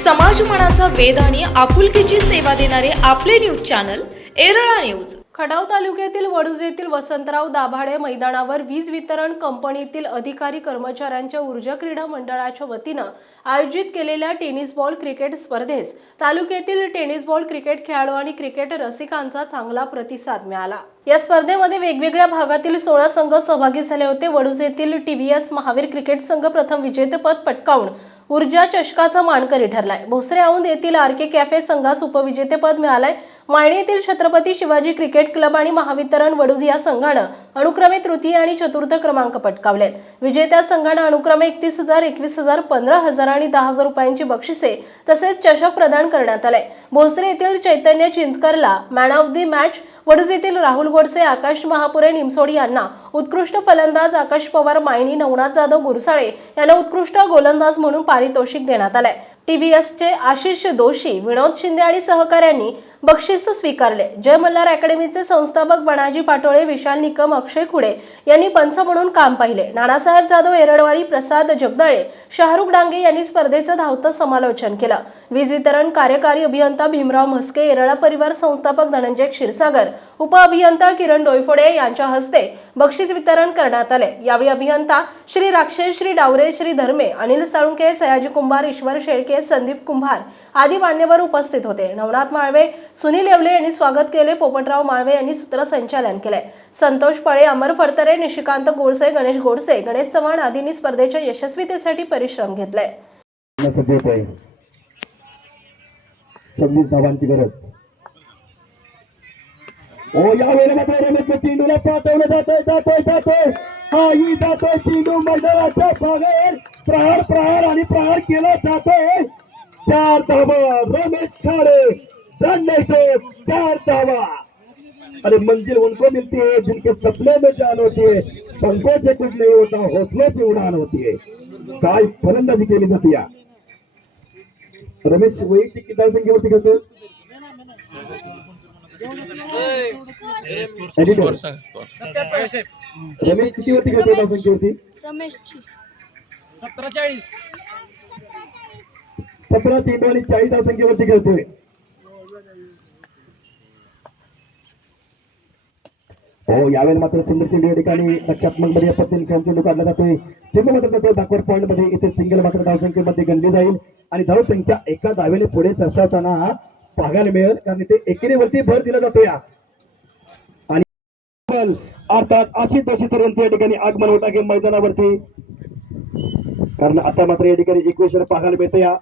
समाजमनाचा वेध आणि आपुलकीची सेवा देणारे आपले न्यूज चॅनल एरळा न्यूज. खडाव तालुक्यातील वडूज येथील वसंतराव दाभाडे मैदानावर वीज वितरण कंपनीतील अधिकारी कर्मचाऱ्यांच्या ऊर्जा क्रीडा मंडळाच्या वतीनं आयोजित केलेल्या टेनिस बॉल क्रिकेट स्पर्धेस तालुक्यातील टेनिस बॉल क्रिकेट खेळाडू आणि क्रिकेट रसिकांचा चांगला प्रतिसाद मिळाला. या स्पर्धेमध्ये वेगवेगळ्या भागातील सोळा संघ सहभागी झाले होते. वडूज येथील एस महावीर क्रिकेट संघ प्रथम विजेतेपद पटकावून ऊर्जा चषकाचा मानकरी ठरलाय. भोसरे औंध येथील आर के कॅफे संघास उपविजेतेपद मिळालंय. मायणी येथील छत्रपती शिवाजी क्रिकेट क्लब आणि महावितरण वडूज या संघानं अनुक्रमे तृतीय आणि चतुर्थ क्रमांक पटकावलेत. विजेत्या संघानं अनुक्रमे एकतीस हजार एकवीस हजार पंधरा हजार आणि दहा हजार रुपयांची बक्षिसे तसेच चषक प्रदान करण्यात आले. भोसरे येथील Chaitanya चिंचकरला man of the match Vaduj येथील राहुल गोडसे आकाश महापुरे निमसोडी यांना उत्कृष्ट फलंदाज आकाश पवार मायणी नवनाथ जाधव गुरसाळे यांना उत्कृष्ट गोलंदाज म्हणून पारितोषिक देण्यात आलंय. टीव्हीएसचे आशिष दोशी विनोद शिंदे आणि सहकाऱ्यांनी बक्षीस स्वीकारले. जय मल्हार अकॅडमीचे संस्थापक बनाजी पाटोळे विशाल निकम अक्षय खुडे यांनी पंच म्हणून काम पाहिले. नानासाहेब जाधव एरडवाडी प्रसाद जगदाळे शाहरुख डांगे यांनी स्पर्धेचं धावतं समालोचन केलं. वीज वितरण कार्यकारी अभियंता भीमराव म्हस्के येरळा परिवार संस्थापक धनंजय क्षीरसागर उपअभियंता किरण डोईफोडे यांच्या हस्ते बक्षीस वितरण करण्यात आले. यावेळी अभियंता श्री राक्षस श्री डावरे श्री धर्मे अनिल साळुंके सयाजी कुंभार ईश्वर शेळके संदीप कुंभार आदी मान्यवर उपस्थित होते. नवनाथ माळवे सुनील येवले यांनी स्वागत केले पोपटराव माळवे यांनी सूत्रसंचालन केले संतोष पळे अमर फडतरे निशिकांत गोडसे गणेश गोडसे गणेश चव्हाण आदींनी स्पर्धेच्या यशस्वीतेसाठी परिश्रम घेतले ओ या वेळेला मात्र रमेश चेंडूला पाठवलं जातोय जातोय जातोय. हा ही जातोय चेंडू मैदानाच्या बाहेर प्रहार प्रहार आणि प्रहार केला जातोय. चार धाबा रमेश खाडे जाणण्याचे चार धावा. अरे मंजिल उनको मिलती है जिनके सपने में जान होती है पंखों से कुछ नहीं होता हौसलों से उड़ान होती है. काय फलंदाजी केली जाते या रमेश वैयक्तिक किती धावसंख्येवरती Editor. रमेश कितीवरती खेळतो धावसंख्येवरती रमेशची सतरा चेंडू आणि चाळीस धावसंख्येवरती खेळतोय हो यावेळी मात्र सुंदर या ठिकाणी रक्षात्मकमध्ये पद्धतीने खेळून चेंडू काढला जातोय. चेंडू मात्र जातोय बॅकवर्ड पॉईंटमध्ये इथे सिंगल मात्र धावसंख्येमध्ये गणली जाईल. आणि धावसंख्या एका धावेने पुढे सरसावताना पाहायला मिळेल कारण इथे एकेरीवरती भर दिला जातो या आणि अर्थात आशिष दोषी सर यांचं या ठिकाणी आगमन होत आहे मैदानावरती. कारण आता मात्र या ठिकाणी इक्वेशन पाहायला मिळतं या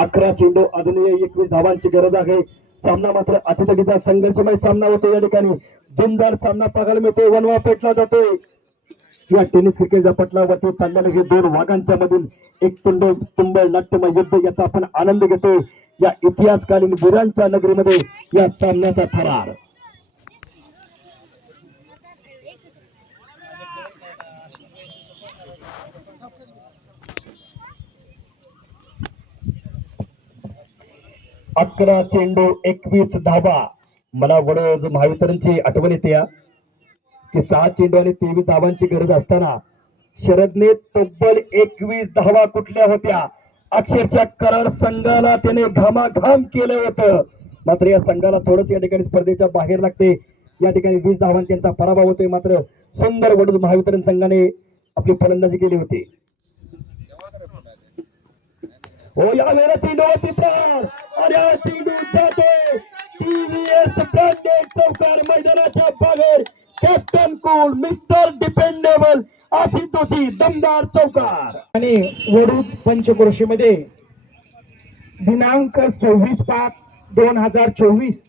अकरा चेंडू अजूनही एकवीस धावांची गरज आहे. सामना मात्र अतितटीचा संघर्षमय सामना होतो या ठिकाणी. जुमदार सामना पाहायला मिळतोय. वनवा पेटला जातोय. या टेनिस क्रिकेटच्या पटलावरती चाललेलं हे दोन वाघांच्या मधील एक तुंड तुंबळ नाट्यमय युद्ध याचा आपण आनंद घेतोय. या इतिहासकालीन वीरांच्या नगरीमध्ये या सामन्याचा थरार अकरा चेंडू एकवीस धावा. मला वडोज महावितरणची आठवण येते या. की सहा चेंडू आणि तेवीस धावांची गरज असताना शरदने तब्बल एकवीस धावा कुठल्या होत्या? अक्षरशः करार संघाला त्याने घामाघाम केलं होतं. मात्र या संघाला थोडंच या ठिकाणी स्पर्धेच्या बाहेर लागते. या ठिकाणी वीस धावांचा त्यांचा पराभव होतोय. मात्र सुंदर वडूज महावितरण संघाने आपली फलंदाजी केली होती. हो या वेळेला चेंडूवरती प्रहार आणि हा चेंडू जातोय टीव्हीएस ब्रँडेड चौकार मैदानाच्या बाहेर कॅप्टन कूल मिस्टर डिपेंडेबल आशितोषी दमदार चौकार. आणि वडूज पंचक्रोशीमध्ये दिनांक सव्वीस पाच दोन हजार चोवीस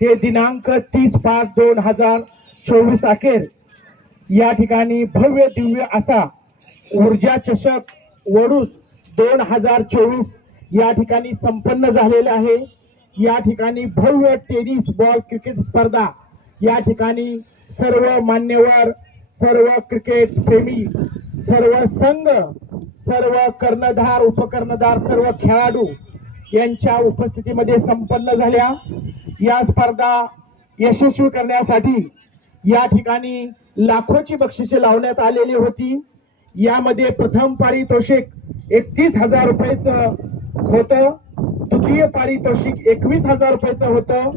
ते दिनांक तीस पाच दोन हजार चोवीस अखेर या ठिकाणी भव्य दिव्य असा ऊर्जा चषक वडूज दोन हजार चोवीस या ठिकाणी संपन्न झालेले आहे. या ठिकाणी भव्य टेनिस बॉल क्रिकेट स्पर्धा या ठिकाणी सर्व मान्यवर सर्व क्रिकेट प्रेमी सर्व संघ सर्व कर्णधार उपकर्णधार सर्व खेळाडू यांच्या उपस्थितीमध्ये संपन्न झाल्या. या स्पर्धा यशस्वी करण्यासाठी या ठिकाणी लाखोची बक्षिसे लावण्यात आलेली होती. यामध्ये प्रथम पारितोषिक एकतीस हजार रुपयाचं होतं. तृतीय पारितोषिक एकवीस हजार रुपयाचं होतं.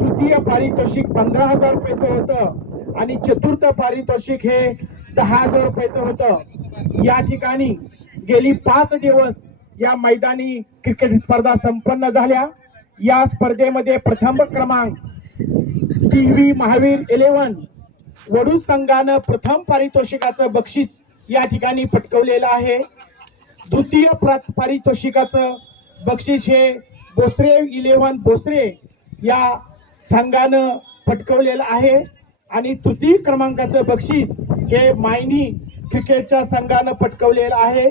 तृतीय पारितोषिक पंधरा हजार रुपयाचं होतं. आणि चतुर्थ पारितोषिक हे दहा हजार रुपयाचं होतं. या ठिकाणी गेली पाच दिवस या मैदानी क्रिकेट स्पर्धा संपन्न झाल्या. या स्पर्धेमध्ये प्रथम क्रमांक टी व्ही महावीर इलेव्हन. वडू संघानं प्रथम पारितोषिकाचं बक्षीस या ठिकाणी पटकवलेलं आहे. द्वितीय पारितोषिकाचं बक्षीस हे बोसरे इलेव्हन बोसरे या संघानं पटकवलेलं आहे. आणि तृतीय क्रमांकाचं बक्षीस हे मायनी क्रिकेटच्या संघानं पटकवलेलं आहे.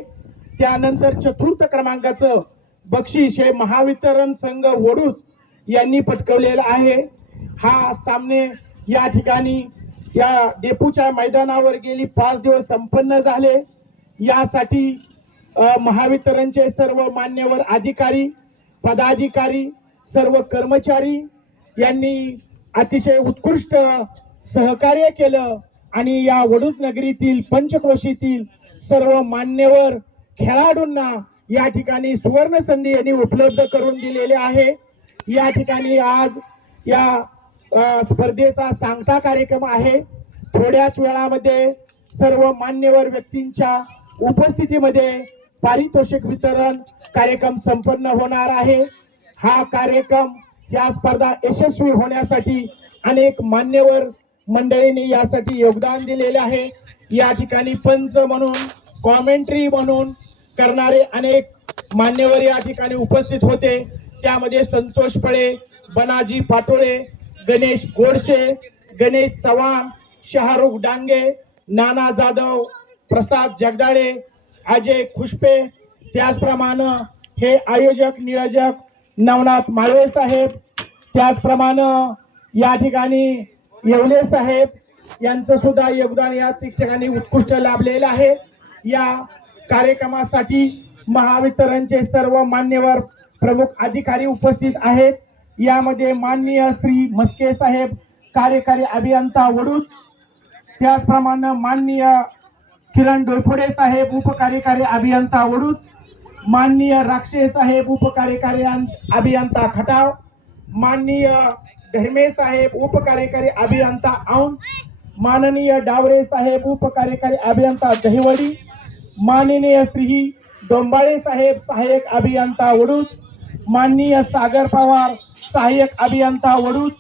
त्यानंतर चतुर्थ क्रमांकाचं बक्षीस हे महावितरण संघ वडूच यांनी पटकवलेलं आहे. हा सामने या ठिकाणी या डेपूच्या मैदानावर गेली पाच दिवस संपन्न झाले. यासाठी महावितरणचे सर्व मान्यवर अधिकारी पदाधिकारी सर्व कर्मचारी यांनी अतिशय उत्कृष्ट सहकार्य केलं आणि या वडूज नगरीतील पंचक्रोशीतील सर्व मान्यवर खेळाडूंना या ठिकाणी सुवर्ण संधी यांनी उपलब्ध करून दिलेले आहे. या ठिकाणी आज या स्पर्धेचा सांगता कार्यक्रम आहे. थोड्याच वेळामध्ये सर्व मान्यवर व्यक्तींच्या उपस्थितीमध्ये पारितोषिक वितरण कार्यक्रम संपन्न होणार आहे. हा कार्यक्रम या स्पर्धा यशस्वी होण्यासाठी अनेक मान्यवर मंडळींनी यासाठी योगदान दिलेले आहे. या ठिकाणी पंच म्हणून कॉमेंट्री म्हणून करणारे अनेक मान्यवर या ठिकाणी उपस्थित होते. त्यामध्ये संतोष पळे बनाजी पाटोळे गणेश गोडसे गणेश चव्हाण शहारुख डांगे नाना जाधव प्रसाद जगदाळे अजय खुशपे त्याचप्रमाणे हे आयोजक नियोजक नवनाथ माळवे साहेब त्याचप्रमाणे या ठिकाणी येवले साहेब यांचं सुद्धा योगदान या ठिकाणी उत्कृष्ट लाभलेलं आहे. या कार्यक्रमासाठी महावितरणचे सर्व मान्यवर प्रमुख अधिकारी उपस्थित आहेत. यामध्ये माननीय श्री मस्के साहेब कार्यकारी अभियंता वडूच त्याचप्रमाणे माननीय किरण डोयफोडे साहेब उपकार्यकारी अभियंता वडूच माननीय राक्षे साहेब उपकार्यकारी अभियंता खटाव माननीय धर्मे साहेब उपकार्यकारी अभियंता औंध माननीय डावरे साहेब उपकार्यकारी अभियंता दहिवडी माननीय श्री डोंबाळे साहेब सहाय्यक अभियंता वडूज माननीय सागर पवार सहाय्यक अभियंता वडूज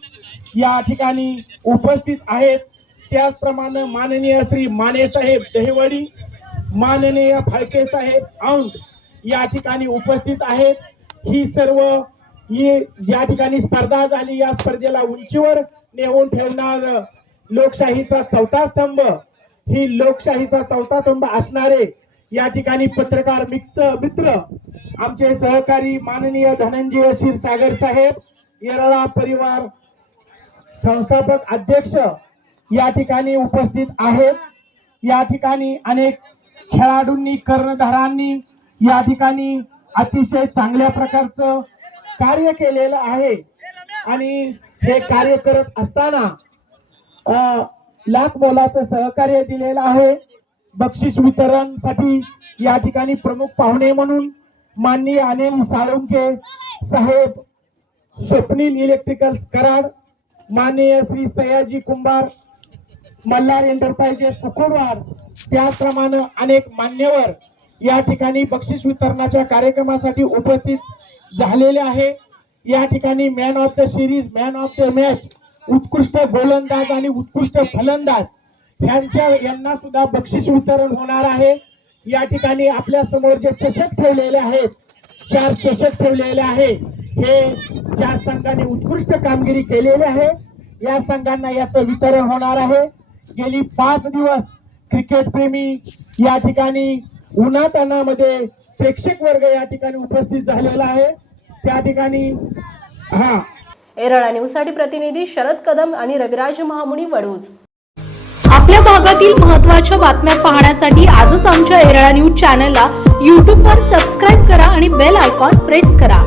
या ठिकाणी उपस्थित आहेत. त्याचप्रमाणे माननीय श्री माने साहेब दहिवडी माननीय फाळके साहेब औंध या ठिकाणी उपस्थित आहेत. ही सर्व ही या ठिकाणी स्पर्धा झाली या स्पर्धेला उंचीवर नेऊन ठेवणार लोकशाहीचा चौथा स्तंभ ही लोकशाहीचा चौथा स्तंभ असणारे या ठिकाणी पत्रकार मित्र मित्र आमचे सहकारी माननीय धनंजय क्षीरसागर साहेब येरळा परिवार संस्थापक अध्यक्ष या ठिकाणी उपस्थित आहेत. या ठिकाणी अनेक खेळाडूंनी कर्णधारांनी या ठिकाणी अतिशय चांगल्या प्रकारचं कार्य केलेलं आहे. आणि हे कार्य करत असताना लाख मोलाचं सहकार्य दिलेलं आहे. बक्षीस वितरणसाठी या ठिकाणी प्रमुख पाहुणे म्हणून माननीय अनिल साळुंके साहेब स्वप्नील इलेक्ट्रिकल्स कराड माननीय श्री सयाजी कुंभार मल्हार एंटरप्राइजेस कुकुडवार. त्याचप्रमाणे अनेक मान्यवर या ठिकाणी बक्षीस वितरणाच्या कार्यक्रमासाठी उपस्थित झालेले आहे. या ठिकाणी man of the series man of the match उत्कृष्ट गोलंदाज आणि उत्कृष्ट फलंदाज यांच्या यांना सुद्धा बक्षीस वितरण होणार आहे. या ठिकाणी आपल्यासमोर जे चषक ठेवलेले आहेत चार चषक ठेवलेले आहे हे ज्या संघाने उत्कृष्ट कामगिरी केलेली आहे या संघांना याचं वितरण होणार आहे. गेली पाच दिवस क्रिकेट प्रेमी या ठिकाणी उन्हातानामध्ये प्रेक्षक वर्ग या ठिकाणी उपस्थित झालेला आहे. त्या ठिकाणी हा. एरळा न्यूजसाठी प्रतिनिधी शरद कदम आणि रविराज महामुनी वडूज. आपल्या भागातील महत्त्वाच्या बातम्या पाहण्यासाठी आजच आमच्या एरळा न्यूज चॅनलला यूट्यूबवर सबस्क्राईब करा आणि बेल आयकॉन प्रेस करा.